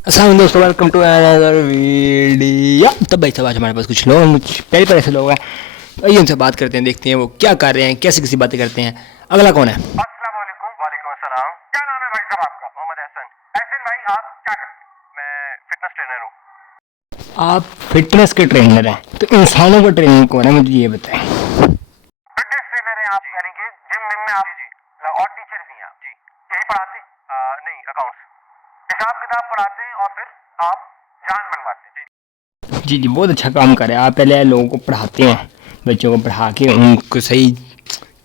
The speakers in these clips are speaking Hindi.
अस्सलाम दोस्तों, वेलकम टू अनदर वीडियो। तब भाई साहब आज हमारे पास कुछ लोग, कुछ प्यारे प्यारे से लोग हैं। आइए उनसे बात करते हैं, देखते हैं वो क्या कर रहे हैं, कैसी कैसी बातें करते हैं। अगला कौन है? अस्सलाम वालेकुम। वालेकुम अस्सलाम। क्या नाम है भाई साहब आपका? मोहम्मद एहसन। एहसन भाई, आप क्या करते हैं? मैं फिटनेस ट्रेनर हूँ। आप फिटनेस के ट्रेनर हैं, तो इंसानों का ट्रेनिंग कौन है, मुझे ये बताएं। फिटनेस ट्रेनर हैं आप, यानी कि जिम विम में आप? जी जी। और टीचर भी हैं आप? जी। यही पढ़ाते हैं? नहीं, अकाउंट्स, हिसाब किताब पढ़ाते हैं और फिर आप जान बनवाते हैं। जी जी जी, बहुत अच्छा काम कर रहे हैं आप। पहले लोगों को पढ़ाते हैं, बच्चों को पढ़ा के उनको सही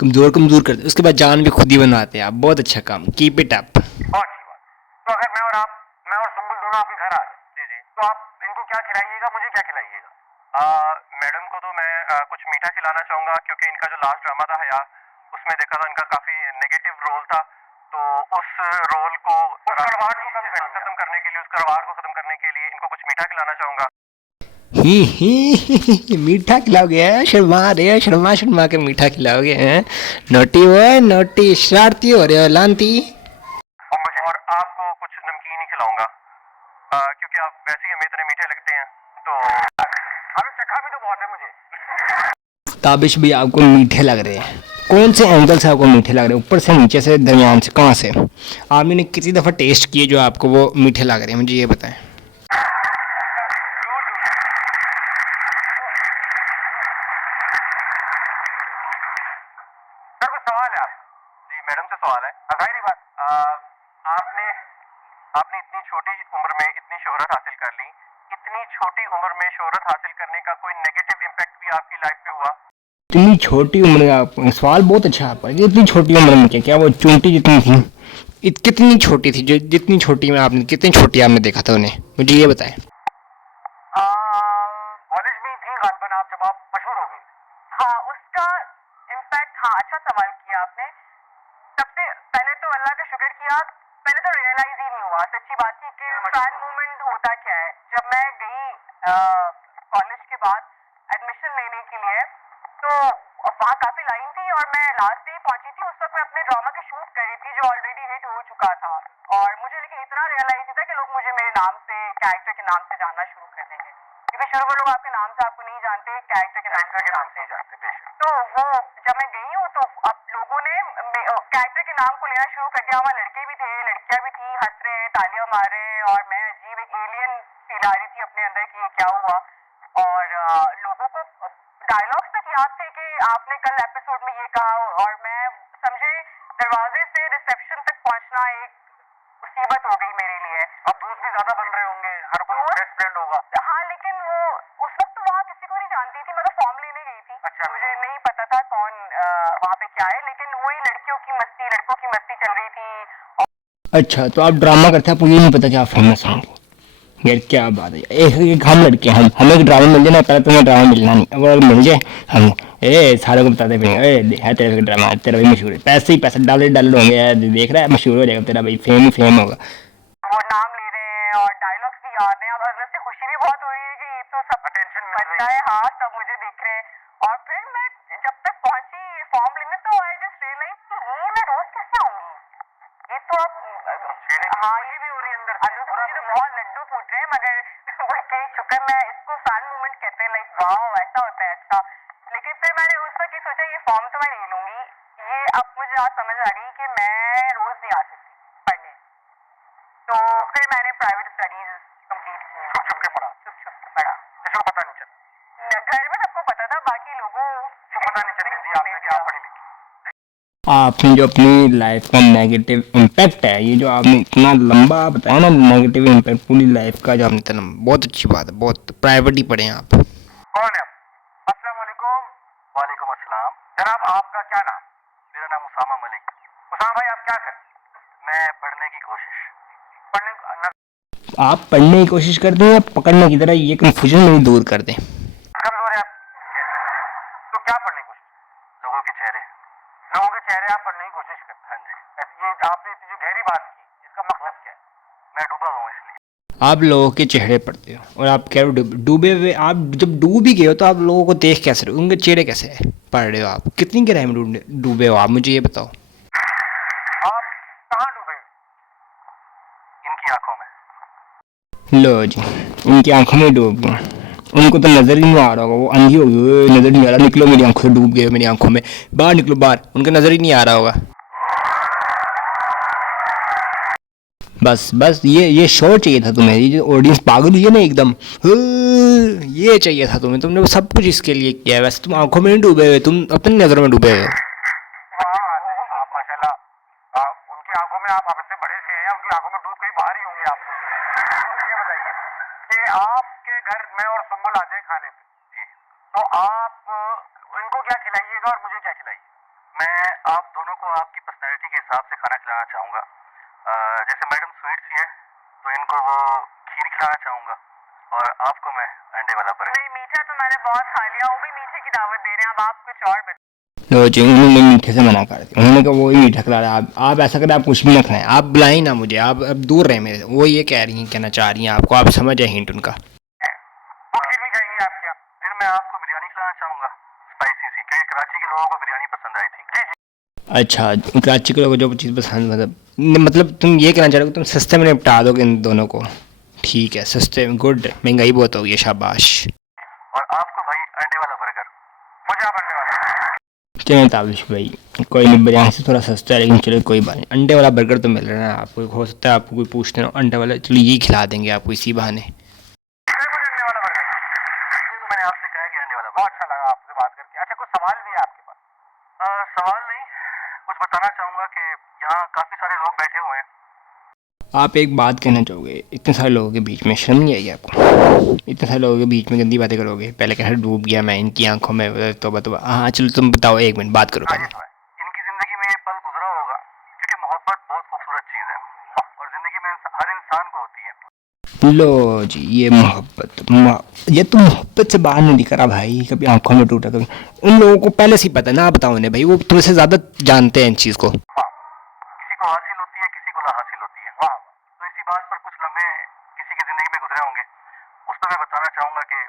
कमज़ोर कमज़ोर करते हैं, उसके बाद जान भी खुद ही बनवाते हैं आप। बहुत अच्छा काम, कीप इट अप। बहुत अच्छी बात। तो अगर मैं और सुम्बुल दोनों आपके घर आ जाए, जी जी, तो आप इनको क्या खिलाइएगा, मुझे क्या खिलाइएगा? मैडम को तो मैं कुछ मीठा खिलाना चाहूँगा, क्योंकि इनका जो लास्ट ड्रामा था हया, उसमें देखा था इनका काफ़ी नेगेटिव रोल था। तो उस रोल को, उस कड़वाहट को खत्म करने के लिए, उस कड़वाहट को खत्म करने के लिए इनको कुछ मीठा खिलाना चाहूँगा। ही मीठा खिलाओगे? शर्मा रहे हो, शर्मा शर्मा के मीठा खिलाओगे हैं? नोटी वो नोटी, शरारती हो रहे हो लांती। और आपको कुछ नमकीन ही खिलाऊंगा, क्योंकि आप वैसे ही हमें इतने मीठे लगते हैं। तो अरे चखा भी तो बहुत है मुझे। ताबिश भी आपको मीठे लग रहे हैं? कौन से एंगल से आपको मीठे लग रहे हैं? ऊपर से, नीचे से, दरमियान से, कहाँ से? आपने कितनी दफ़ा टेस्ट किए जो आपको वो मीठे लग रहे हैं, मुझे ये बताएं। सर कुछ सवाल है आप? जी मैडम से सवाल है। जाहिर बात, आपने आपने इतनी छोटी उम्र में इतनी शोहरत हासिल कर ली। इतनी छोटी उम्र में शोहरत हासिल करने का कोई नेगेटिव इम्पैक्ट भी आपकी लाइफ पे हुआ? इतनी छोटी उम्र में आप, सवाल बहुत अच्छा है आपका कि इतनी छोटी उम्र में क्या क्या वो चूंटी जितनी थी? कितनी छोटी थी? जो जितनी छोटी में आपने, कितनी छोटी आपने देखा था उन्हें, मुझे ये बताएं। कॉलेज में ही थी गालिबन, आप जब आप मशहूर हो गई। हाँ, उसका इम्पैक्ट, हाँ अच्छा सवाल किया आपने। सबसे पहले तो अल्लाह का शुक्र किया। पहले तो रियलाइज ही नहीं हुआ, सच्ची बात थी, कि फैन मूवमेंट होता क्या है। जब मैं गई कॉलेज के बाद एडमिशन लेने के लिए, तो वहाँ काफी लाइन थी और मैं लास्ट डे पहुंची थी। उस वक्त मैं अपने ड्रामा की शूट कर रही थी, जो ऑलरेडी हिट हो चुका था। और मुझे लेकिन इतना रियलाइज था कि लोग मुझे मेरे नाम से, कैरेक्टर के नाम से जानना शुरू कर देंगे, क्योंकि शुरू में लोग आपके नाम से आपको नहीं जानते, कैरेक्टर के नाम से ही जानते, बेशक। तो वो जब मैं गई हूँ, तो अब लोगों ने कैरेक्टर के नाम को लेना शुरू कर दिया। वहाँ लड़के भी थे, लड़कियां भी थी, हंस रहे हैं, तालियां मार रहे हैं, और मैं अजीब एक एलियन फील आ रही थी अपने अंदर कि ये क्या हुआ। और लोगों को डायलॉग्स तक याद थे कि आपने कल एपिसोड में ये कहा। और मैं समझे, दरवाजे से रिसेप्शन तक पहुंचना एक मुसीबत हो गई मेरे लिए। अब दोस्त भी ज्यादा बन रहे होंगे, हर कोई बेस्ट फ्रेंड होगा। हाँ, लेकिन वो उस वक्त तो वहाँ किसी को नहीं जानती थी, मैं तो फॉर्म लेने गई थी। अच्छा। मुझे नहीं पता था कौन वहाँ पे क्या है, लेकिन वही लड़कियों की मस्ती, लड़कों की मस्ती चल रही थी। अच्छा, तो आप ड्रामा करते हैं, आपको ये नहीं पता कि आप फेमस होंगे? यार क्या बात है। एक हम लड़के, हम एक ड्रामा मिल जाए ना, पहले तुम्हें ड्रामा मिलना नहीं, अब अगर मिल जाए हम सारों को बताते फिरेंगे, है तेरा ड्रामा, तेरा भाई मशहूर है, पैसे ही पैसे, डॉलर डॉलर होंगे यार, देख रहा है, मशहूर हो जाएगा तेरा भाई, फेम ही फेम होगा। वो नाम ले रहे हैं और डायलॉग्स भी याद हैं। अब अंदर से खुशी भी बहुत हो रही है कि ये तो सब अटेंशन मिल रही है। हाँ, सब मुझे देख रहे हैं। और फिर मैं जब तक पहुंची फॉर्म लेने, तो आई जस्ट रियलाइज कि ये मैं रोज कैसे आऊंगी। ये तो अब हाँ, ये भी हो रही है अंदर से मुझे तो बहुत लड्डू फूट रहे हैं, मगर उसके शुक्र, मैं इसको फैन मूवमेंट कहते हैं, लाइक वाह ऐसा होता है, अच्छा। लेकिन फिर मैंने उस वक्त ये सोचा, ये फॉर्म तो मैं नहीं लूंगी। ये अब मुझे आज समझ आ गई कि मैं रोज नहीं आ सकती पढ़ने। तो फिर मैंने प्राइवेट स्टडीज कंप्लीट की हैं। छुप छुप के पढ़ा? छुप छुप के पढ़ा, किसी को पता नहीं चला? घर में सबको पता था, बाकी लोगों को पता नहीं चलने दिया आपने कि आप पढ़ी लिखी। आपने जो अपनी लाइफ का नेगेटिव इम्पैक्ट है, ये जो आपने इतना लंबा बताया ना, नेगेटिव इम्पैक्ट पूरी लाइफ का जो आपने इतना, बहुत अच्छी बात है, बहुत प्राइवेट ही पढ़े हैं आप। कौन है आप? अस्सलाम वालेकुम। वालेकुम अस्सलाम। जनाब, आपका क्या नाम? मेरा नाम उसामा मलिक। उसामा भाई, आप क्या करते हैं? मैं पढ़ने की कोशिश। पढ़ने आप पढ़ने की कोशिश करते हैं या पकड़ने की तरह, ये कन्फ्यूजन नहीं दूर कर दें। कमजोर है आप? तो क्या पढ़ने की कोशिश? लोगों के चेहरे। लोगों के चेहरे आप पढ़ने की कोशिश करते? हाँ जी। ये आपने इतनी जो गहरी बात की, इसका मकसद क्या है? मैं डूबा हुआ हूँ इसलिए। आप लोगों के चेहरे पढ़ते हो और आप कह रहे हो डूबे हुए। आप जब डूब ही गए हो तो आप लोगों को देख कैसे रहे हो, उनके चेहरे कैसे है पढ़ रहे हो आप? कितनी गहराई में डूबे हो आप, मुझे ये बताओ। आप कहाँ डूबे? इनकी आंखों में। लो जी, उनकी आंखों में डूब गए, उनको तो नज़र ही नहीं आ रहा होगा, वो अंधी होगी, "ओए, नज़र नहीं आ रहा, निकलो मेरी आंखों से, डूब गए मेरी आंखों में, बाहर निकलो बाहर", उनको नज़र ही नहीं आ रहा होगा। बस बस ये शो चाहिए था तुम्हें, ये जो ऑडियंस पागल हुई है ना एकदम, ये चाहिए था तुम्हें, तुमने सब कुछ इसके लिए किया है। वैसे तुम आंखों में नहीं डूबे हुए, तुम अपनी नज़रों में डूबे हुए हो। आप माशाल्लाह, उनकी आंखों में आप आपसे बड़े से हैं, उनकी आंखों में डूब कहीं बाहर ही होंगे आप। तो ये बताइए कि आपके घर में और सुम्बुल आ जाए खाने पे जी, तो आप इनको क्या खिलाइएगा और मुझे क्या खिलाइए? मैं आप दोनों को आपकी पर्सनैलिटी के हिसाब से खाना खिलाना चाहूँगा। जैसे मैडम स्वीट्स ही है, तो इनको वो खीर खिलाना चाहूँगा, और आपको मैं अंडे वाला बर्गर। नहीं, मीठा तो मैंने बहुत खा लिया, वो भी मीठे की दावत दे रहे हैं, अब आप कुछ और बताइए। लो जी, उन्होंने मीठे से मना कर दिया, उन्होंने कहा वही मीठा खिला रहा है। आप ऐसा करें, आप कुछ भी ना खाएं, आप बुलाएं ना मुझे, आप अब दूर रहें मेरे से। वो ये कह रही हैं, कहना चाह रही हैं आपको, आप समझ जाए हिंट उनका। वो खीर नहीं खाएंगे आप क्या? फिर मैं आपको बिरयानी खिलाना चाहूँगा, स्पाइसी सी, क्योंकि कराची के लोगों को बिरयानी पसंद आई थी। जी जी। अच्छा, कराची के लोगों को जो चीज़ पसंद, मतलब तुम ये कहना चाह रहे हो कि तुम सस्ते में निपटा दोगे इन दोनों को। ठीक है, सस्ते में, गुड, महंगाई बहुत होगी, शाबाश। और आपको भाई अंडे वाला बर्गर, मुझे आप अंडे वाला। चलें ताबिश भाई, कोई नहीं, बिरयानी से थोड़ा सस्ता है, लेकिन चलो कोई बात नहीं, अंडे वाला बर्गर तो मिल रहा है आपको, हो सकता है आपको कोई पूछते हो अंडे वाला, चलो ये खिला देंगे आपको इसी बहाने। मुझे अंडे वाला बर्गर, ये तो मैंने आपसे कहा कि अंडे वाला। बहुत अच्छा लगा आपसे बात करके। अच्छा, कुछ सवाल भी है आपके पास? सवाल नहीं, कुछ बताना चाहूँगा कि यहाँ काफ़ी सारे लोग बैठे हुए हैं। आप एक बात कहना चाहोगे, इतने सारे लोगों के बीच में शर्म नहीं आएगी आपको? इतने सारे लोगों के बीच में गंदी बातें करोगे? पहले कैसे डूब गया मैं इनकी आंखों में, तौबा तौबा। हाँ चलो तुम बताओ, एक मिनट बात करो पहले। इनकी जिंदगी में ये पल गुजरा होगा, क्योंकि मोहब्बत बहुत खूबसूरत चीज़ है, और जिंदगी में हर इंसान को होती है। लो जी, ये मोहब्बत, ये तो मोहब्बत से बाहर नहीं दिख रहा भाई, कभी आंखों में टूटा कभी। उन लोगों को पहले से ही पता है ना, बताओ उन्हें भाई, वो तुमसे ज़्यादा जानते हैं इन चीज़ को। वाह, किसी को हासिल होती है, किसी को ला हासिल होती है। वाह, तो इसी बात पर कुछ लम्हे किसी की जिंदगी में गुजरे होंगे, उस पर मैं बताना चाहूँगा कि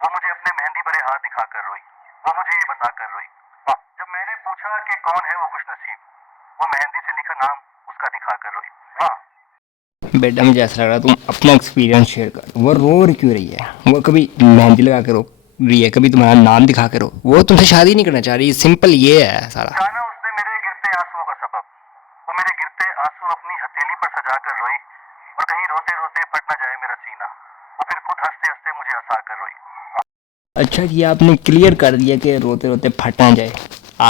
वो मुझे अपने मेहंदी भरे हाथ दिखाकर रोई, वो मुझे ये बताकर रोई। वाह, जब मैंने पूछा कि कौन है वो खुशनसीब, वो मेहंदी से लिखा नाम उसका दिखाकर रोई। वाह बेटा, मुझे ऐसा लग रहा है तुम अपना एक्सपीरियंस शेयर कर, वो रो रही क्यों रही है? वो कभी मेहंदी लगा के रो रही है, कभी तुम्हारा नाम दिखा के रो, वो तुमसे शादी नहीं करना चाह रही, सिंपल ये है सारा। जाना उसने मेरे गिरते आंसुओं का सबब, वो मेरे गिरते आंसू अपनी हथेली पर सजाकर रोई, और कहीं रोते रोते फट न जाए मेरा सीना, वो फिर खुद हंसते हंसते मुझे हंसा कर रोई। अच्छा कि आपने क्लियर कर दिया कि रोते रोते फट ना जाए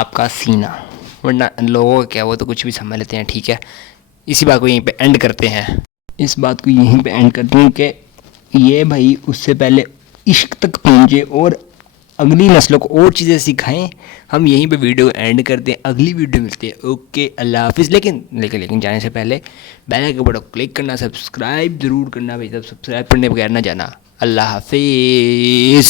आपका सीना, वरना लोगों का क्या, वो तो कुछ भी समझ लेते हैं। ठीक है, इसी बात को यहीं पे एंड करते हैं, इस बात को यहीं पे एंड करते हैं कि ये भाई उससे पहले इश्क तक पहुँचे और अगली नस्लों को और चीज़ें सिखाएं। हम यहीं पे वीडियो एंड करते हैं, अगली वीडियो मिलती है। ओके, अल्लाह हाफिज़। लेकिन जाने से पहले बेल आइकन बटन क्लिक करना, सब्सक्राइब ज़रूर करना भाई, सब सब्सक्राइब करने बगैर ना जाना। अल्लाह हाफिज़।